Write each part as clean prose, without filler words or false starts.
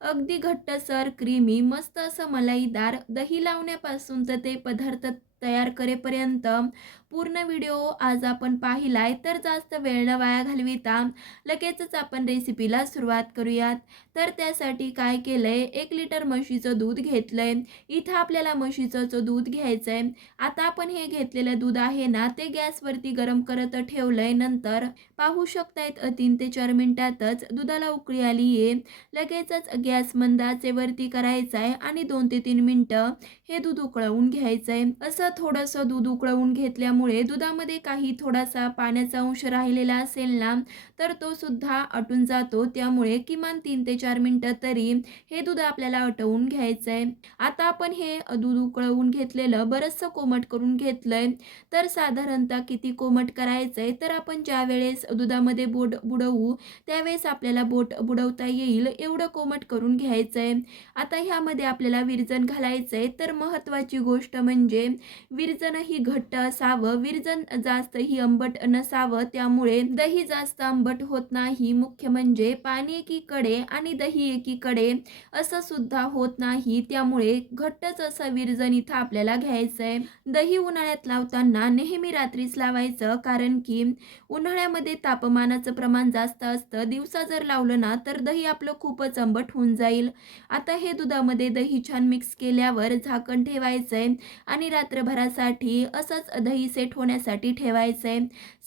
अगदी घट्टसर, क्रीमी, मस्त असं मलाईदार दही लावण्यापासून तर ते पदार्थ तयार करेपर्यंत पूर्ण व्हिडिओ आज आपण पाहिलाय. तर जास्त वेळ न वाया घालविता लगेचच आपण रेसिपीला सुरुवात करूयात. तर त्यासाठी काय केलंय, 1 लिटर म्हशीचं दूध घेतलंय. इथं आपल्याला म्हशीचं दूध घ्यायचंय. आता आपण हे घेतलेलं दूध आहे ना, ते गॅसवरती गरम करत ठेवलंय. नंतर पाहू शकतायत 3 ते 4 मिनिटातच दुधाला उकळी आली आहे. लगेचच गॅस मंद आचेवरती करायचा आहे आणि 2 ते 3 मिनिटं हे दूध उकळवून घ्यायचंय. असं थोडंसं दूध उकळवून घेतल्यामुळे दुधामध्ये काही थोडासा पाण्याचा अंश राहिलेला असेल ना, तर तो सुद्धा आटून जातो. त्यामुळे किमान 3 ते 4 मिनिटं तरी हे दूध आपल्याला आटवून घ्यायचंय. आता आपण हे दूध उकळवून घेतलेलं बरचसं कोमट करून घेतलंय. तर साधारणतः किती कोमट करायचंय, तर आपण ज्यावेळेस दुधामध्ये बोट बुडवू त्यावेळेस आपल्याला बोट बुडवता येईल एवढं कोमट करून घ्यायचंय. आता ह्यामध्ये आपल्याला विरजण घालायचंय. तर महत्त्वाची गोष्ट म्हणजे विरजणही घट्ट असावं, विरजण जास्तही आंबट नसावं. त्यामुळे दही जास्त आंबट होत नाही. मुख्य म्हणजे पाणी एकीकडे आणि दही एकीकडे असं सुद्धा होत नाही. त्यामुळे घट्टच असं विरजण इथं आपल्याला घ्यायचंय. दही उन्हाळ्यात लावताना नेहमी रात्रीच लावायचं, कारण की उन्हाळ्यामध्ये तापमानाचं प्रमाण जास्त असतं. दिवसा जर लावलं ना, तर दही आपलं खूपच आंबट होऊन जाईल. आता हे दुधामध्ये दही छान मिक्स केल्यावर झाकण ठेवायचंय आणि रात्रभरासाठी असंच दही सेट होण्यासाठी ठेवायचंय.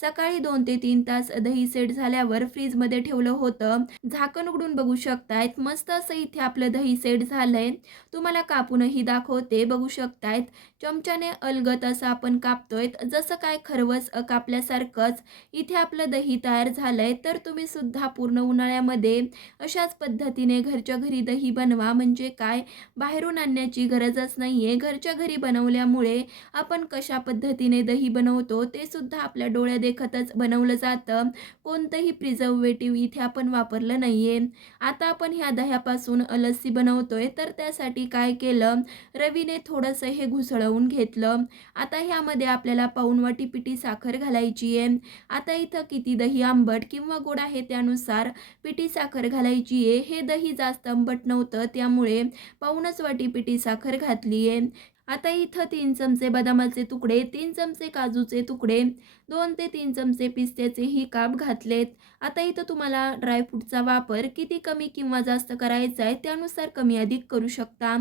सकाळी 2 ते 3 तास दही सेट झाल्यावर फ्रीजमध्ये ठेवलं होतं. झाकण उघडून बघू शकतायत. मस्त असं इथे आपलं दही सेट झालंय. तुम्हाला कापूनही दाखवते, बघू शकतायत. चमच्याने अलगद असं आपण कापतोय, जसं काय खरवस कापल्यासारखंच इथे आपलं दही तयार झालंय. तर तुम्ही सुद्धा पूर्ण उन्हाळ्यामध्ये अशाच पद्धतीने घरच्या घरी दही बनवा. म्हणजे काय, बाहेरून आणण्याची गरजच नाहीये. घरच्या घरी बनवल्यामुळे आपण कशा पद्धतीने दही बनवतो ते सुद्धा आपल्या डोळ्यादेखतच बनवलं जातं. कोणतंही प्रिझर्वेटिव्ह इथे आपण वापरलं नाहीये. आता आपण ह्या दह्यापासून लस्सी बनवतोय. तर त्यासाठी काय केलं, रवीने थोडंसं हे घुसळवून घेतलं. आता ह्यामध्ये आपल्याला पाऊण वाटी पिठी साखर घालायची आहे. आता इथं किती दही आंबट किंवा गोड आहे त्यानुसार पिठी साखर घालायची आहे. हे दही जास्त आंबट नव्हतं, त्यामुळे पाऊणच वाटी पिठी साखर घातली आहे. आता इथं 3 चमचे बदामाचे तुकडे, 3 चमचे काजूचे तुकडे, 2 ते 3 चमचे पिस्त्याचेही काप घातलेत. आता इथं तुम्हाला ड्रायफ्रूटचा वापर किती कमी किंवा जास्त करायचा आहे त्यानुसार कमी अधिक करू शकता.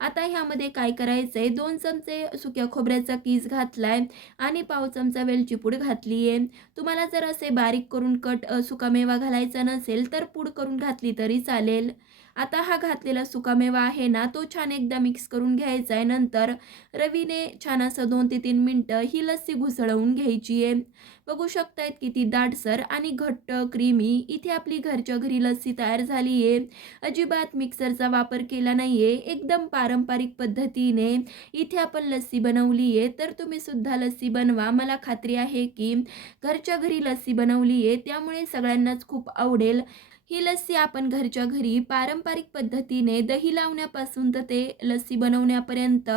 आता ह्यामध्ये काय करायचं आहे, 2 चमचे सुक्या खोबऱ्याचा कीस घातलाय आणि पाव चमचा वेलची पूड घातली आहे. तुम्हाला जर असे बारीक करून सुकामेवा घालायचा नसेल तर पूड करून घातली तरी चालेल. आता हा घातलेला सुकामेवा आहे ना, तो छान एकदा मिक्स करून घ्यायचा आहे. नंतर रवीने छान असं 2 ते 3 मिनिटं ही लस्सी घुसळवून घ्यायची आहे. बघू शकतायत किती दाटसर आणि घट्ट क्रीमी इथे आपली घरच्या घरी लस्सी तयार झाली आहे. अजिबात मिक्सरचा वापर केला नाहीये. एकदम पारंपरिक पद्धतीने इथे आपण लस्सी बनवली आहे. तर तुम्ही सुद्धा लस्सी बनवा. मला खात्री आहे की घरच्या घरी लस्सी बनवली आहे, त्यामुळे सगळ्यांनाच खूप आवडेल. ही लस्सी आपण घरच्या घरी पारंपरिक पद्धतीने दही लावण्यापासून तर ते लस्सी बनवण्यापर्यंत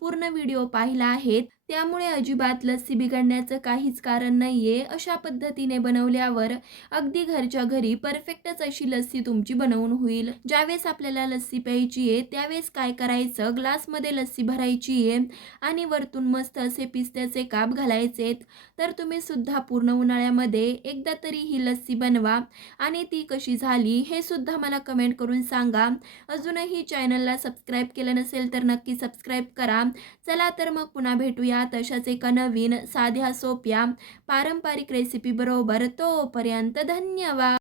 पूर्ण व्हिडिओ पाहिला आहे. त्यामुळे अजिबात लस्सी बिघडण्याचं काहीच कारण नाहीये. अशा पद्धतीने बनवल्यावर अगदी घरच्या घरी परफेक्टच अशी लस्सी तुमची बनवून होईल. ज्यावेळेस आपल्याला लस्सी प्यायची आहे त्यावेळेस काय करायचं, ग्लासमध्ये लस्सी भरायची आहे आणि वरतून मस्त असे पिस्त्याचे काप घालायचेत. तर तुम्ही सुद्धा पूर्ण उन्हाळ्यामध्ये एकदा तरी ही लस्सी बनवा आणि ती कशी झाली हे सुद्धा मला कमेंट करून सांगा. अजूनही चॅनलला सबस्क्राईब केलं नसेल तर नक्की सबस्क्राईब करा. चला तर मग पुन्हा भेटूया तशाच एका नवीन साध्या सोप्या पारंपरिक रेसिपी बरोबर. तोपर्यंत धन्यवाद.